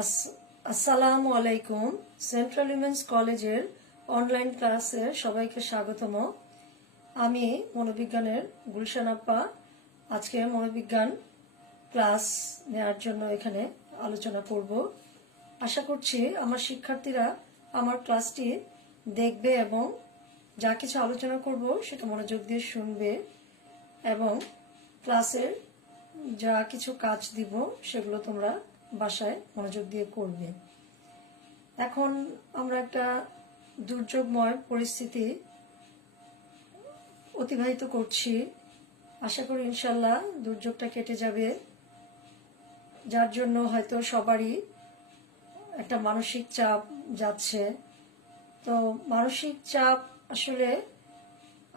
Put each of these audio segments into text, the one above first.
আসসালামু আলাইকুম। Central women's কলেজের অনলাইন ক্লাসে সবাইকে স্বাগতম। আমি মনোবিজ্ঞানের গুলশান আপা আজকে মনোবিজ্ঞান ক্লাস নেওয়ার জন্য এখানে আলোচনা করব। আশা করছি আমার শিক্ষার্থীরা আমার ক্লাসটি দেখবে এবং যা কিছু আলোচনা করব সেটা মনোযোগ দিয়ে শুনবে এবং ক্লাসের যা কিছু কাজ দিব সেগুলো তোমরা বাসায় মনোযোগ দিয়ে করবে। এখন আমরা একটা দুর্যোগময় পরিস্থিতি অতিবাহিত করছি। আশা করি ইনশাল্লাহ দুর্যোগটা কেটে যাবে, যার জন্য হয়তো সবারই একটা মানসিক চাপ যাচ্ছে। তো মানসিক চাপ আসলে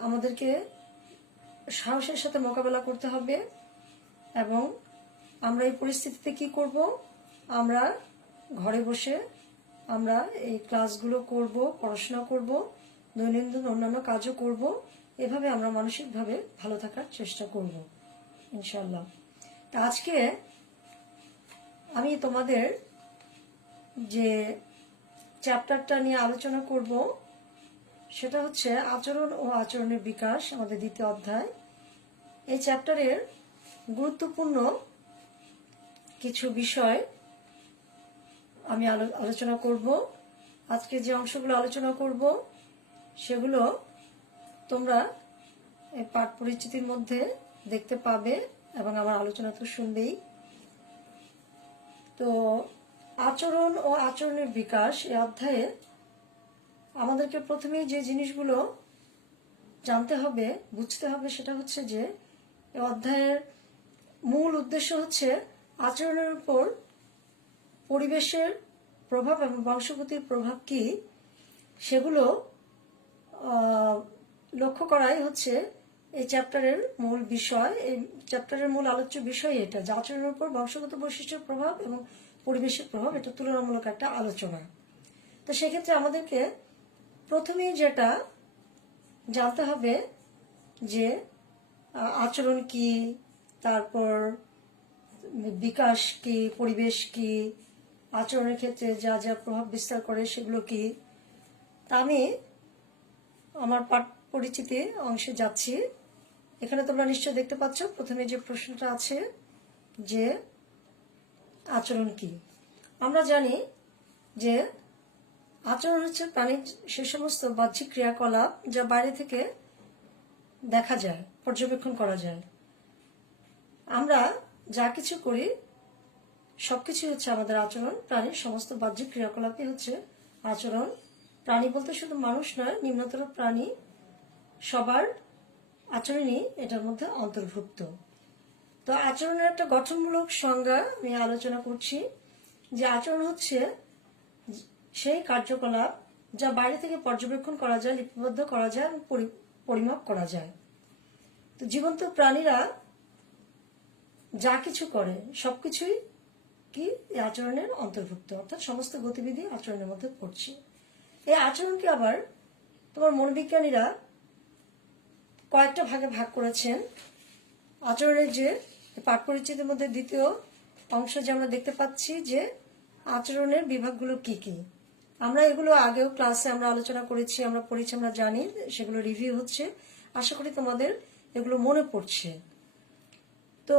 আমাদেরকে সাহসের সাথে মোকাবেলা করতে হবে এবং আমরা এই পরিস্থিতিতে কি করব, আমরা ঘরে বসে আমরা এই ক্লাসগুলো করব, পড়াশোনা করব, দৈনন্দিন অন্যান্য কাজও করব। এভাবে আমরা মানসিকভাবে ভালো থাকার চেষ্টা করব ইনশাল্লাহ। তা আজকে আমি তোমাদের যে চ্যাপ্টারটা নিয়ে আলোচনা করব সেটা হচ্ছে আচরণ ও আচরণের বিকাশ, আমাদের দ্বিতীয় অধ্যায়। এই চ্যাপ্টারের গুরুত্বপূর্ণ কিছু বিষয় আমি আলোচনা করব। আজকে যে অংশগুলো আলোচনা করব সেগুলো তোমরা এই পাঠ পরিচিতির মধ্যে দেখতে পাবে এবং আমার আলোচনা তো শুনবেই। তো আচরণ ও আচরণের বিকাশ এই অধ্যায়ে আমাদেরকে প্রথমে যে জিনিসগুলো জানতে হবে, বুঝতে হবে, সেটা হচ্ছে যে এই অধ্যায়ের মূল উদ্দেশ্য হচ্ছে আচরণের উপর পরিবেশের প্রভাব এবং বংশগতির প্রভাব কি সেগুলো লক্ষ্য করাই হচ্ছে এই চ্যাপ্টারের মূল বিষয়। এই চ্যাপ্টারের মূল আলোচ্য বিষয় এটা, যে আচরণের উপর বংশগত বৈশিষ্ট্যের প্রভাব এবং পরিবেশের প্রভাব, এটা তুলনামূলক একটা আলোচনা। তো সেক্ষেত্রে আমাদেরকে প্রথমেই যেটা জানতে হবে যে আচরণ কি, তারপর বিকাশ কি, পরিবেশ কি, আচরণের ক্ষেত্রে যা যা প্রভাব বিস্তার করে সেগুলো কি। তা আমি আমার পাঠ পরিচিতি অংশে যাচ্ছি। এখানে তোমরা নিশ্চয় দেখতে পাচ্ছ প্রথমে যে প্রশ্নটা আছে যে আচরণ কি। আমরা জানি যে আচরণ হচ্ছে প্রাণীর সে সমস্ত বাহ্যিক ক্রিয়াকলাপ যা বাইরে থেকে দেখা যায়, পর্যবেক্ষণ করা যায়। আমরা যা কিছু করি সবকিছু হচ্ছে আমাদের আচরণ। প্রাণীর সমস্ত বাহ্যিক ক্রিয়াকলাপই হচ্ছে আচরণ। প্রাণী বলতে শুধু মানুষ নয়, নিম্নতর প্রাণী সবার আচরণই এটার মধ্যে অন্তর্ভুক্ত। তো আচরণের একটা গঠনমূলক সংজ্ঞা আমি আলোচনা করছি, যে আচরণ হচ্ছে সেই কার্যকলাপ যা বাইরে থেকে পর্যবেক্ষণ করা যায়, লিপিবদ্ধ করা যায় এবং পরিমাপ করা যায়। তো জীবন্ত প্রাণীরা যা কিছু করে সবকিছুই কি এই আচরণের অন্তর্ভুক্ত, অর্থাৎ সমস্ত গতিবিধি আচরণের মধ্যে পড়ছে। এই আচরণকে আবার তোমার মনোবিজ্ঞানীরা কয়েকটা ভাগে ভাগ করেছেন। আচরণের যে পাঠ পরিচিতির মধ্যে দ্বিতীয় অংশ যে আমরা দেখতে পাচ্ছি যে আচরণের বিভাগগুলো কি কি, আমরা এগুলো আগেও ক্লাসে আমরা আলোচনা করেছি, আমরা পড়েছি, আমরা জানি, সেগুলো রিভিউ হচ্ছে। আশা করি তোমাদের এগুলো মনে পড়ছে। তো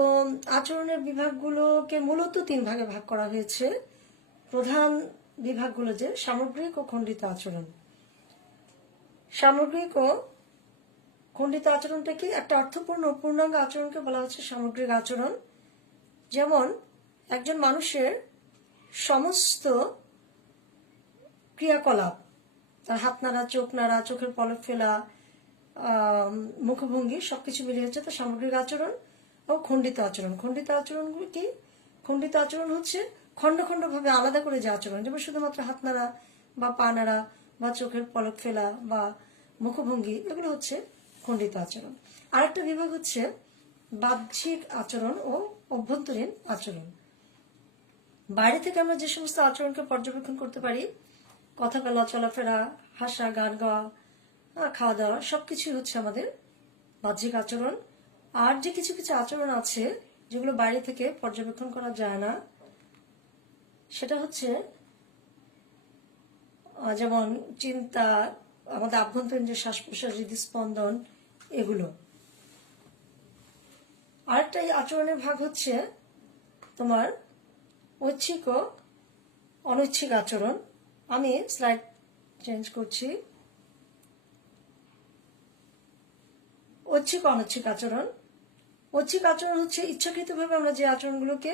আচরণের বিভাগগুলোকে মূলত তিন ভাগে ভাগ করা হয়েছে। প্রধান বিভাগগুলো যে সামগ্রিক ও খণ্ডিত আচরণ। সামগ্রিক ও খণ্ডিত আচরণটা কি? একটা অর্থপূর্ণ ও পূর্ণাঙ্গ আচরণকে বলা হচ্ছে সামগ্রিক আচরণ। যেমন একজন মানুষের সমস্ত ক্রিয়াকলাপ, তার হাত নাড়া, চোখ নাড়া, চোখের পলক ফেলা, মুখভঙ্গি, সবকিছু মিলিয়ে হচ্ছে তার সামগ্রিক আচরণ। ও খণ্ডিত আচরণ। খণ্ডিত আচরণগুলো কি? খণ্ডিত আচরণ হচ্ছে খণ্ড খণ্ড ভাবে আলাদা করে যে আচরণ, যেমন শুধুমাত্র হাত নাড়া বা পা নাড়া বা চোখের পলক ফেলা বা মুখভঙ্গি, এগুলো হচ্ছে খণ্ডিত আচরণ। আরেকটা বিভাগ হচ্ছে বাহ্যিক আচরণ ও অভ্যন্তরীণ আচরণ। বাইরে থেকে আমরা যে সমস্ত আচরণকে পর্যবেক্ষণ করতে পারি, কথা বলা, চলাফেরা, হাসা, গান গাওয়া, খাওয়া দাওয়া, সবকিছু হচ্ছে আমাদের বাহ্যিক আচরণ। আর যে কিছু কিছু আচরণ আছে যেগুলো বাইরে থেকে পর্যবেক্ষণ করা যায় না, সেটা হচ্ছে যেমন চিন্তা, আমাদের আভ্যন্তরীণ যে শ্বাস প্রশ্বাস, হৃদস্পন্দন, এগুলো। আরেকটা আচরণের ভাগ হচ্ছে তোমার ঐচ্ছিক ও অনৈচ্ছিক আচরণ। আমি স্লাইড চেঞ্জ করছি। ঐচ্ছিক অনৈচ্ছিক আচরণ। ঐচ্ছিক আচরণ হচ্ছে ইচ্ছাকৃতভাবে আমরা যে আচরণগুলোকে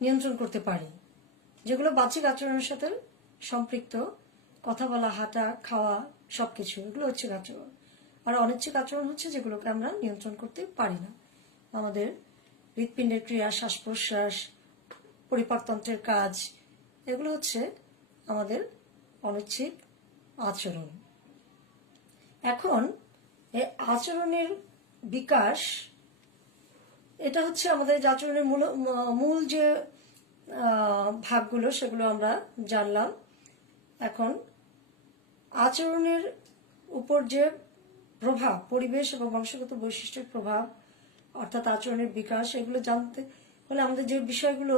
নিয়ন্ত্রণ করতে পারি, যেগুলো বাহ্যিক আচরণের সাথে সম্পৃক্ত, কথা বলা, হাঁটা, খাওয়া, সবকিছু, এগুলো ঐচ্ছিক আচরণ। আর অনৈচ্ছিক আচরণ হচ্ছে যেগুলোকে আমরা নিয়ন্ত্রণ করতে পারি না। আমাদের হৃৎপিণ্ডের ক্রিয়া, শ্বাস প্রশ্বাস, পরিপাকতন্ত্রের কাজ, এগুলো হচ্ছে আমাদের অনৈচ্ছিক আচরণ। এখন এই আচরণের বিকাশ, এটা হচ্ছে আমাদের আচরণের মূল যে ভাগগুলো, সেগুলো আমরা জানলাম। এখন আচরণের উপর যে প্রভাব, পরিবেশ এবং বংশগত বৈশিষ্ট্যের প্রভাব, অর্থাৎ আচরণের বিকাশ, এগুলো জানতে হলে আমাদের যে বিষয়গুলো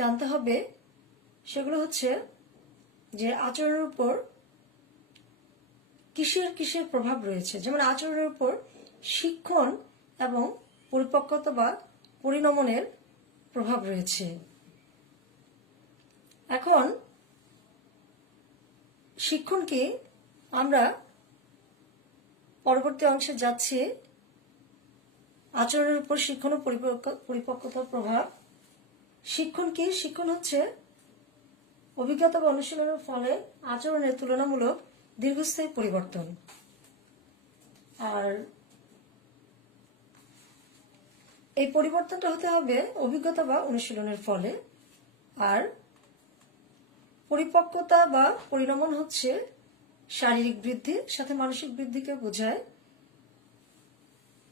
জানতে হবে সেগুলো হচ্ছে যে আচরণের উপর কিসের কিসের প্রভাব রয়েছে। যেমন আচরণের উপর শিক্ষণ এবং পরিপক্কতা বা পরিণমনের প্রভাব রয়েছে। এখন শিক্ষণ কি, আমরা পরবর্তী অংশে যাচ্ছি। আচরণের উপর শিক্ষণ ও পরিপক্কতার প্রভাব। শিক্ষণ কি? শিক্ষণ হচ্ছে অভিজ্ঞতা বা অনুশীলনের ফলে আচরণের তুলনামূলক দীর্ঘস্থায়ী পরিবর্তন। আর এই পরিবর্তনটা হতে হবে অভিজ্ঞতা বা অনুশীলনের ফলে। আর পরিপক্কতা বা পরিণমন হচ্ছে শারীরিক বৃদ্ধির সাথে মানসিক বৃদ্ধিকে বোঝায়।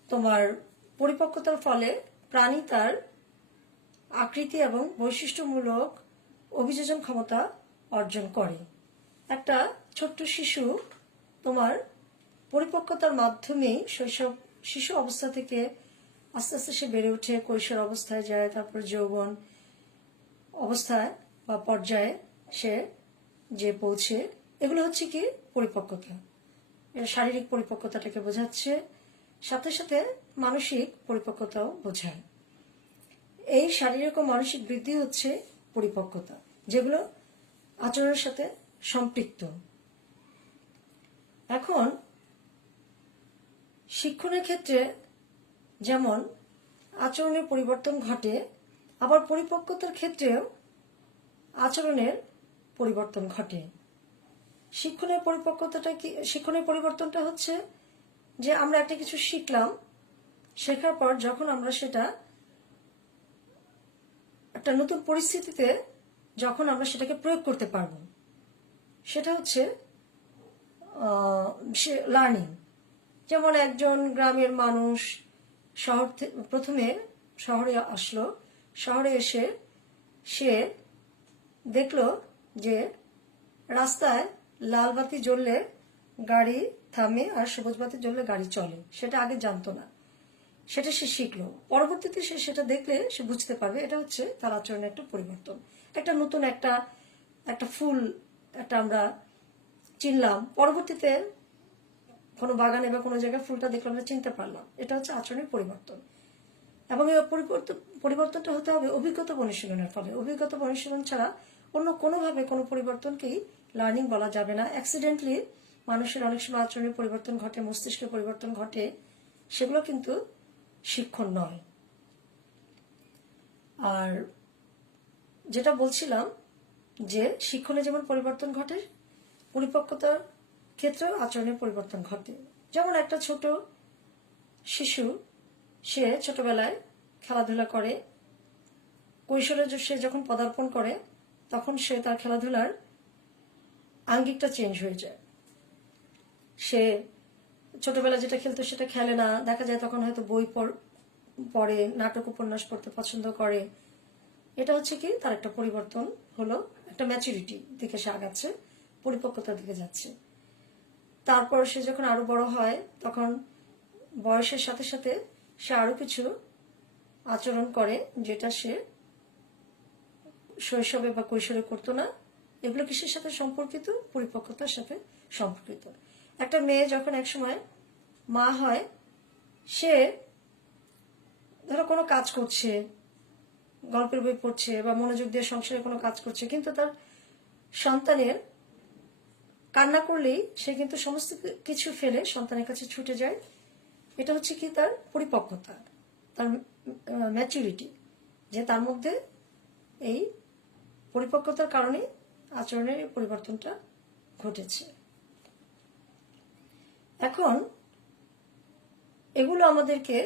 তোমার পরিপক্কতার ফলে প্রাণী তার আকৃতি এবং বৈশিষ্ট্যমূলক অভিযোজন ক্ষমতা অর্জন করে। একটা ছোট্ট শিশু তোমার পরিপক্কতার মাধ্যমে শিশু অবস্থা থেকে আস্তে আস্তে সে বেড়ে ওঠে, কৈশোর অবস্থায় যায়, তারপর যৌবন অবস্থায় বা পর্যায়ে সে যে পৌঁছে, এগুলো হচ্ছে কি পরিপক্কতা। শারীরিক পরিপক্কতাটাকে বোঝাচ্ছে, সাথে সাথে মানসিক পরিপক্কতাও বোঝায়। এই শারীরিক ও মানসিক বৃদ্ধি হচ্ছে পরিপক্কতা, যেগুলো আচরণের সাথে সম্পৃক্ত। এখন শিক্ষণের ক্ষেত্রে যেমন আচরণের পরিবর্তন ঘটে, আবার পরিপক্কতার ক্ষেত্রেও আচরণের পরিবর্তন ঘটে। শিক্ষণের পরিপক্কতাটা কি? শিক্ষণের পরিবর্তনটা হচ্ছে যে আমরা একটা কিছু শিখলাম, শেখার পর যখন আমরা সেটা একটা নতুন পরিস্থিতিতে যখন আমরা সেটাকে প্রয়োগ করতে পারব, সেটা হচ্ছে লার্নিং। যেমন একজন গ্রামের মানুষ প্রথমে শহরে আসলো, শহরে এসে সে দেখলো যে রাস্তায় লাল বাতি জ্বললে গাড়ি থামে আর সবুজ বাতি জ্বললে গাড়ি চলে। সেটা আগে জানতো না, সেটা সে শিখলো। পরবর্তীতে সে সেটা দেখলে সে বুঝতে পারবে এটা হচ্ছে তার আচরণের একটা পরিবর্তন। একটা নতুন একটা ফুল একটা আমরা চিনলাম, পরবর্তীতে কোনো বাগানে বা কোনো জায়গায় ফুলটা দেখলে আমরা চিনতে পারলাম, এটা হচ্ছে আচরণের পরিবর্তন। এবং এই পরিবর্তনটা হতে হবে অভিজ্ঞতা অনুশীলনের ফলে। অভিজ্ঞতা অনুশীলন ছাড়া অন্য কোনোভাবে কোনো পরিবর্তনকেই লার্নিং বলা যাবে না। অ্যাক্সিডেন্টলি মানুষের অনেক সময় আচরণের পরিবর্তন ঘটে, মস্তিষ্কের পরিবর্তন ঘটে, সেগুলো কিন্তু শিক্ষণ নয়। আর যেটা বলছিলাম যে শিক্ষণে যেমন পরিবর্তন ঘটে, পরিপক্কতার ক্ষেত্রেও আচরণের পরিবর্তন ঘটে। যেমন একটা ছোট শিশু, সে ছোটবেলায় খেলাধুলা করে, কৈশোরে সে যখন পদার্পণ করে তখন সে তার খেলাধুলার আঙ্গিকটা চেঞ্জ হয়ে যায়। সে ছোটবেলায় যেটা খেলতো সেটা খেলে না, দেখা যায় তখন হয়তো বই পড়ে, নাটক উপন্যাস পড়তে পছন্দ করে। এটা হচ্ছে কি তার একটা পরিবর্তন হলো, একটা ম্যাচুরিটি দিকে সে আগাচ্ছে, পরিপক্কতার দিকে যাচ্ছে। তারপর সে যখন আরো বড় হয় তখন বয়সের সাথে সাথে সে আরো কিছু আচরণ করে যেটা সে শৈশবে বা কৈশোরে করতো না। এগুলো কিসের সাথে সম্পর্কিত? পরিপক্কতার সাথে সম্পর্কিত। একটা মেয়ে যখন একসময় মা হয়, সে ধরো কোনো কাজ করছে, গল্পের বই পড়ছে বা মনোযোগ দিয়ে সংসারে কোনো কাজ করছে, কিন্তু তার সন্তানের কান্না করলেই সে কিন্তু সমস্ত কিছু ফেলে সন্তানের কাছে ছুটে যায়। এটা হচ্ছে কি তার পরিপক্কতা, তার ম্যাচুরিটি, যে তার মধ্যে এই পরিপক্কতার কারণে আচরণের এই পরিবর্তনটা ঘটেছে। এখন এগুলো আমাদেরকে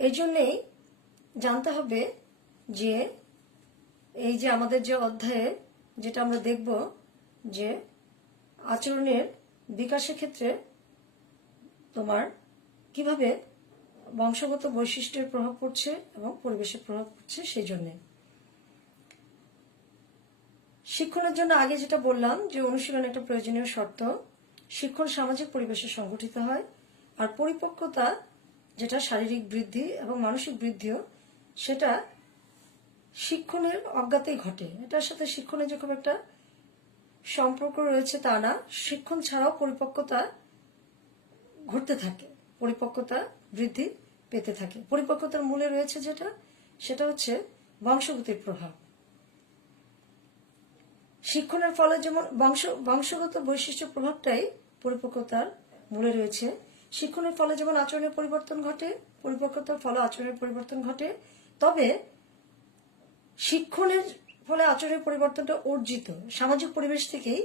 এই জন্যেই জানতে হবে যে এই যে আমাদের যে অধ্যায়ে যেটা আমরা দেখব যে আচরণের বিকাশের ক্ষেত্রে তোমার কিভাবে বংশগত বৈশিষ্ট্যের প্রভাব পড়ছে এবং পরিবেশের প্রভাব পড়ছে। সেই জন্য শিক্ষণের জন্য আগে যেটা বললাম যে অনুশীলন একটা প্রয়োজনীয় শর্ত। শিক্ষণ সামাজিক পরিবেশে সংঘটিত হয়, আর পরিপক্কতা যেটা শারীরিক বৃদ্ধি এবং মানসিক বৃদ্ধিও, সেটা শিক্ষণের অজ্ঞাতেই ঘটে। এটার সাথে শিক্ষণের যে খুব একটা সম্পর্ক রয়েছে তা না। শিক্ষণ ছাড়াও পরিপক্কতা ঘটতে থাকে, পরিপক্কতা বৃদ্ধি পেতে থাকে। পরিপক্কতার মূলে রয়েছে যেটা, সেটা হচ্ছে বংশগতির প্রভাব। শিক্ষণের ফলে যেমন বংশগত বৈশিষ্ট্য প্রভাবটাই পরিপক্কতার মূলে রয়েছে। শিক্ষণের ফলে যেমন আচরণের পরিবর্তন ঘটে, পরিপক্কতার ফলে আচরণের পরিবর্তন ঘটে। তবে শিক্ষণের ফলে আচরণের পরিবর্তনটা অর্জিত সামাজিক পরিবেশ থেকেই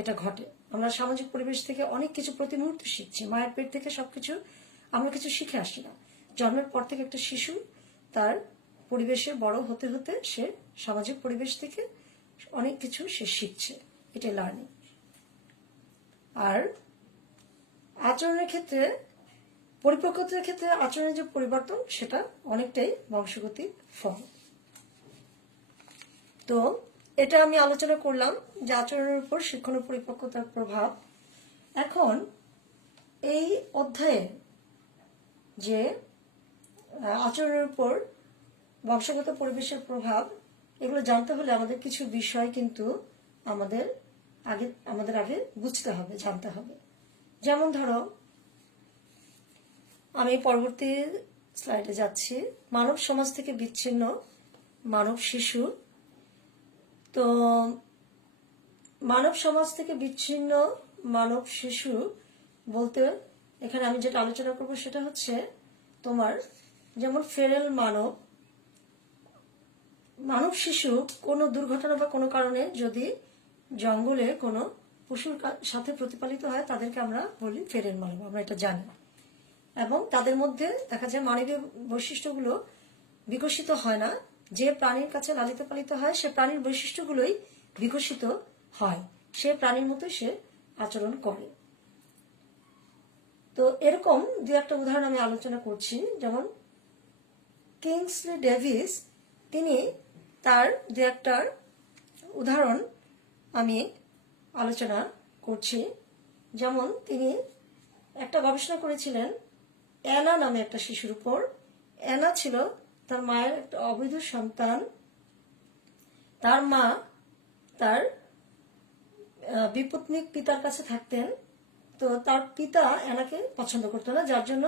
এটা ঘটে। আমরা সামাজিক পরিবেশ থেকে অনেক কিছু প্রতি মুহূর্তে শিখছি। মায়ের পেট থেকে সবকিছু আমরা কিছু শিখে আসি না। জন্মের পর থেকে একটা শিশু তার পরিবেশে বড় হতে হতে সে সামাজিক পরিবেশ থেকে অনেক কিছু সে শিখছে, এটা লার্নিং। আর আচরণের ক্ষেত্রে, পরিপক্কতার ক্ষেত্রে আচরণের যে পরিবর্তন, সেটা অনেকটাই বংশগতির ফল। তো এটা আমি আলোচনা করলাম যে আচরণের উপর শিক্ষণ ও পরিপক্কতার প্রভাব। এখন এই অধ্যায়ে যে আচরণের উপর বংশগত পরিবেশের প্রভাব, এগুলো জানতে হলে আমাদের কিছু বিষয় কিন্তু আমাদের আগে বুঝতে হবে, জানতে হবে। যেমন ধরো, আমি পরবর্তী স্লাইডে যাচ্ছি। মানব সমাজ থেকে বিচ্ছিন্ন মানব শিশু। তো মানব সমাজ থেকে বিচ্ছিন্ন মানব শিশু বলতে এখানে আমি যেটা আলোচনা করব সেটা হচ্ছে তোমার যেমন ফেরেল মানব শিশু কোনো দুর্ঘটনা বা কোনো কারণে যদি জঙ্গলে কোনো পশুর সাথে প্রতিপালিত হয়, তাদেরকে আমরা বলি ফেরেল মানব, আমরা এটা জানি। এবং তাদের মধ্যে দেখা যায় মানবীয় বৈশিষ্ট্যগুলো বিকশিত হয় না। যে প্রাণীর কাছে লালিত পালিত হয়, সে প্রাণীর বৈশিষ্ট্যগুলোই বিকশিত হয়, সে প্রাণীর মতো সে আচরণ করে। তো এরকম দু একটা উদাহরণ আমি আলোচনা করছি। যেমন কিংসলি ডেভিস, তিনি তার দু একটার উদাহরণ আমি আলোচনা করছি। যেমন তিনি একটা গবেষণা করেছিলেন অ্যানা নামে একটা শিশুর উপর। অ্যানা ছিল তার মায়ের একটা অবৈধ সন্তান। তার মা তার বিপত্নিক পিতার কাছে থাকতেন। তো তার পিতা অ্যানাকে পছন্দ করতো না, যার জন্য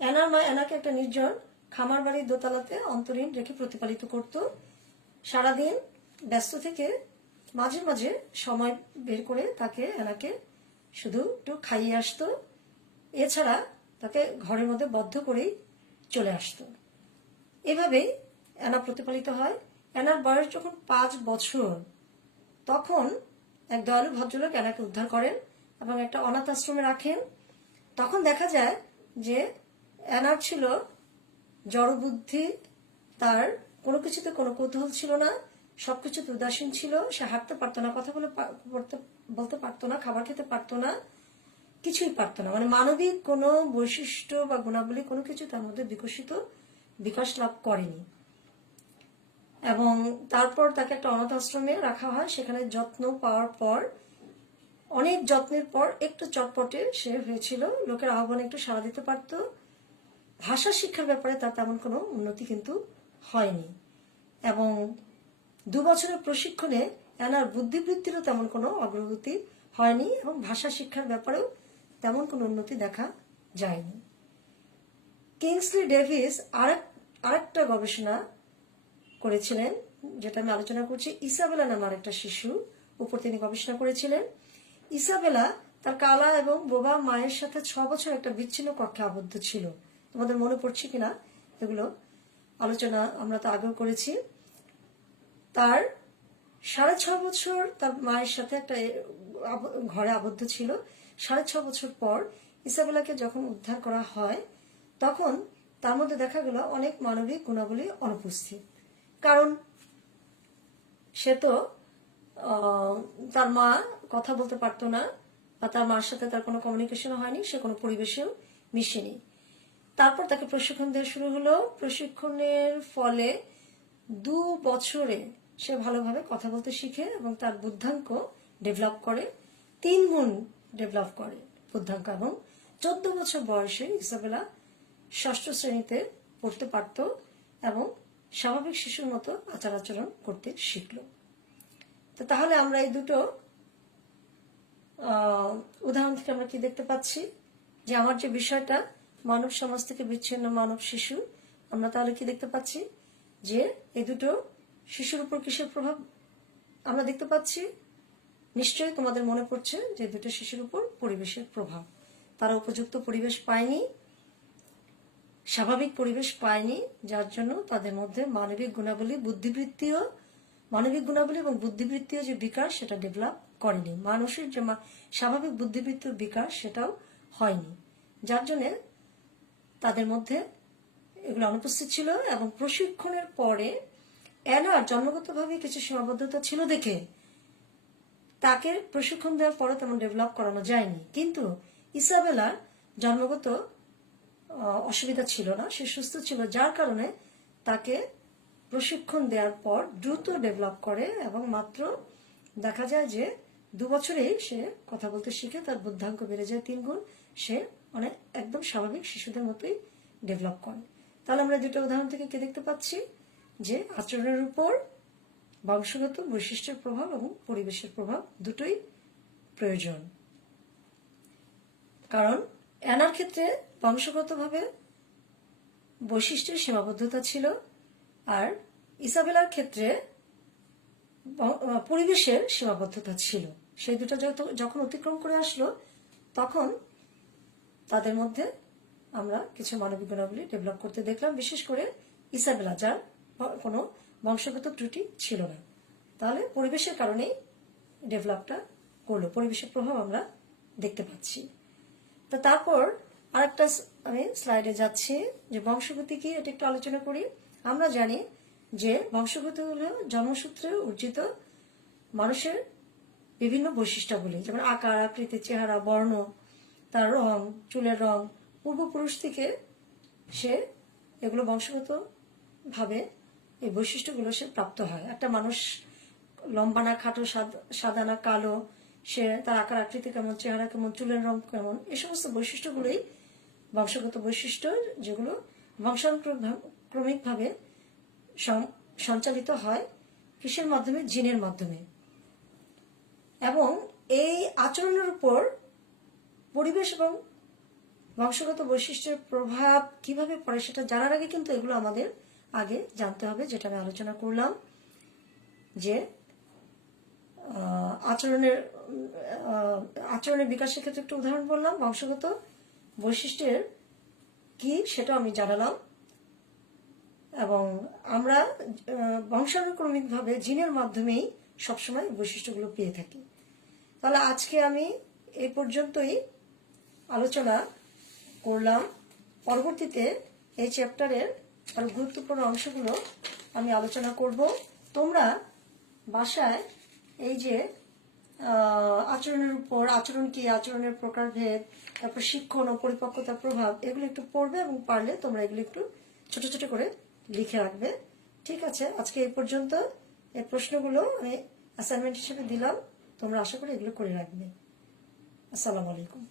অ্যানার মা অ্যানাকে একটা নির্জন খামার বাড়ির দোতলাতে অন্তরীণ রেখে প্রতিপালিত করত। সারাদিন ব্যস্ত থেকে মাঝে মাঝে সময় বের করে তাকে অ্যানাকে শুধু একটু খাইয়ে আসতো। এছাড়া তাকে ঘরের মধ্যে বদ্ধ করেই চলে আসতো। এভাবেই অ্যানা প্রতিপালিত হয়। অ্যানার বয়স যখন 5 বছর, তখন এক দয়ালু ভদ্রলোক অ্যানাকে উদ্ধার করেন এবং একটা অনাথ আশ্রমে রাখেন। তখন দেখা যায় যে অ্যানার ছিল জড়বুদ্ধি, তার কোনো কিছুতে কোনো কৌতূহল ছিল না, সবকিছুতে উদাসীন ছিল। সে হাঁটতে পারতো না, কথা বলতে পারতো না, খাবার খেতে পারতো না, কিছুই পারতো না। মানে মানবিক কোনো বৈশিষ্ট্য বা গুণাবলী কোনো কিছু তার মধ্যে বিকাশ লাভ করেনি। এবং তারপর তাকে একটা অনাথ আশ্রমে রাখা হয়। সেখানে যত্ন পাওয়ার পর, অনেক যত্নের পর একটু চটপটে সে হয়েছিল, লোকের আহ্বানে একটু সাড়া দিতে পারত। ভাষা শিক্ষার ব্যাপারে তার তেমন কোনো উন্নতি কিন্তু হয়নি। এবং 2 বছরের প্রশিক্ষণে অ্যানার বুদ্ধিবৃত্তিরও তেমন কোনো অগ্রগতি হয়নি এবং ভাষা শিক্ষার ব্যাপারেও তেমন কোনো উন্নতি দেখা যায়নি। কিংসলি ডেভিস আরেকটা গবেষণা করেছিলেন, যেটা আমি আলোচনা করছি। ইসাবেলা নামে আরেকটা শিশু উপর তিনি গবেষণা করেছিলেন। ইসাবেলা তার কালা এবং বোবা মায়ের সাথে 6 বছর একটা বিচ্ছিন্ন কক্ষে আবদ্ধ ছিল। তোমাদের মনে পড়ছে কিনা এগুলো আলোচনা আমরা তো আগেও করেছি। তার 6.5 বছর তার মায়ের সাথে একটা ঘরে আবদ্ধ ছিল। 6.5 বছর পর ইসাবেলাকে যখন উদ্ধার করা হয় তখন তার মধ্যে দেখা গেল অনেক মানবিক গুণাবলী অনুপস্থিত। কারণ সে তো তার মা কথা বলতে পারতো না বা তার মার সাথে তার কোনো কমিউনিকেশন হয়নি, সে কোনো পরিবেশেও মিশেনি। তারপর তাকে প্রশিক্ষণ দেওয়া শুরু হলো। প্রশিক্ষণের ফলে 2 বছরে সে ভালোভাবে কথা বলতে শিখে এবং তার বুদ্ধাঙ্ক ডেভেলপ করে, 3 গুণ ডেভেলপ করে বুদ্ধাঙ্ক। এবং 14 বছর বয়সে ইসাবেলা 6ষ্ঠ শ্রেণীতে পড়তে পারত এবং স্বাভাবিক শিশুর মতো আচার আচরণ করতে শিখল। তো তাহলে আমরা এই দুটো উদাহরণ থেকে আমরা কি দেখতে পাচ্ছি, যে আমার যে বিষয়টা মানব সমাজ থেকে বিচ্ছিন্ন মানব শিশু, আমরা তাহলে কি দেখতে পাচ্ছি যে এই দুটো শিশুর উপর কিসের প্রভাব আমরা দেখতে পাচ্ছি। নিশ্চয়ই তোমাদের মনে পড়ছে যে দুটো শিশুর উপর পরিবেশের প্রভাব। তারা উপযুক্ত পরিবেশ পায়নি, স্বাভাবিক পরিবেশ পায়নি, যার জন্য তাদের মধ্যে মানবিক গুণাবলী এবং বুদ্ধিবৃত্তীয় যে বিকাশ সেটা ডেভেলপ করেনি। মানুষের যে স্বাভাবিক বুদ্ধিবৃত্তির বিকাশ সেটাও হয়নি, যার জন্য তাদের মধ্যে এগুলো অনুপস্থিত ছিল। এবং প্রশিক্ষণের পরে অ্যানার জন্মগতভাবে কিছু সীমাবদ্ধতা ছিল দেখে তাকে প্রশিক্ষণ দেওয়ার পরে তেমন ডেভেলপ করানো যায়নি। কিন্তু ইসাবেলার জন্মগত অসুবিধা ছিল না, সে সুস্থ ছিল, যার কারণে তাকে প্রশিক্ষণ দেওয়ার পর দ্রুত ডেভেলপ করে এবং মাত্র দেখা যায় যে 2 বছরেই সে কথা বলতে শিখে, তার বুদ্ধাঙ্ক বেড়ে যায় 3 গুণ, সে একদম স্বাভাবিক শিশুদের মতোই ডেভেলপ করে। তাহলে আমরা দুটো উদাহরণ থেকে কি দেখতে পাচ্ছি, যে আচরণের উপর বংশগত বৈশিষ্ট্যের প্রভাব এবং পরিবেশের প্রভাব দুটোই প্রয়োজন। কারণ অ্যানার ক্ষেত্রে বংশগতভাবে বৈশিষ্ট্যের সীমাবদ্ধতা ছিল, আর ইসাবেলার ক্ষেত্রে পরিবেশের সীমাবদ্ধতা ছিল। সেই দুটো যখন অতিক্রম করে আসলো তখন তাদের মধ্যে আমরা কিছু মানবিক গুণাবলী ডেভেলপ করতে দেখলাম, বিশেষ করে ইসাবেলা, যার কোনো বংশগত ত্রুটি ছিল না। তাহলে পরিবেশের কারণেই ডেভেলপটা করলো, পরিবেশের প্রভাব আমরা দেখতে পাচ্ছি। তো তারপর আরেকটা আমি স্লাইডে যাচ্ছি, যে বংশগতি কি এটা একটু আলোচনা করি। আমরা জানি যে বংশগতি হলো জন্মসূত্রে অর্জিত মানুষের বিভিন্ন বৈশিষ্ট্যাবলী, যেমন আকার, আকৃতি, চেহারা, বর্ণ, তার রং, চুলের রং, পূর্বপুরুষ থেকে সে এগুলো বংশগত ভাবে এই বৈশিষ্ট্যগুলো সে প্রাপ্ত হয়। একটা মানুষ লম্বা না খাটো, সাদা না কালো, সে তার আকার আকৃতি কেমন, চেহারা কেমন, চুলের রং কেমন, এই সমস্ত বৈশিষ্ট্যগুলোই বংশগত বৈশিষ্ট্য, যেগুলো বংশানুক্রমিক ভাবে সঞ্চালিত হয় কিসের মাধ্যমে, জিনের মাধ্যমে। এবং এই আচরণের উপর পরিবেশ এবং বংশগত বৈশিষ্ট্যের প্রভাব কিভাবে পড়ে সেটা জানার আগে কিন্তু এগুলো আমাদের আগে জানতে হবে, যেটা আমি আলোচনা করলাম, যে আচরণের বিকাশের ক্ষেত্রে একটু উদাহরণ বললাম, বংশগত বৈশিষ্ট্যের কি সেটা আমি জানালাম। এবং আমরা বংশানুক্রমিকভাবে জিনের মাধ্যমেই সবসময় বৈশিষ্ট্যগুলো পেয়ে থাকি। তাহলে আজকে আমি এই পর্যন্তই আলোচনা করলাম। পরবর্তীতে এই চ্যাপ্টারের আরো গুরুত্বপূর্ণ অংশগুলো আমি আলোচনা করব। তোমরা বাসায় এই যে আচরণের উপর, আচরণ কি, আচরণের প্রকারভেদ, তারপর শিক্ষণ ও পরিপক্কতার প্রভাব, এগুলো একটু পড়বে এবং পারলে তোমরা এগুলো একটু ছোট ছোট করে লিখে রাখবে। ঠিক আছে, আজকে এই পর্যন্ত। এই প্রশ্নগুলো আমি অ্যাসাইনমেন্ট হিসেবে দিলাম, তোমরা আশা করি এগুলো করে রাখবে। আসসালামু আলাইকুম।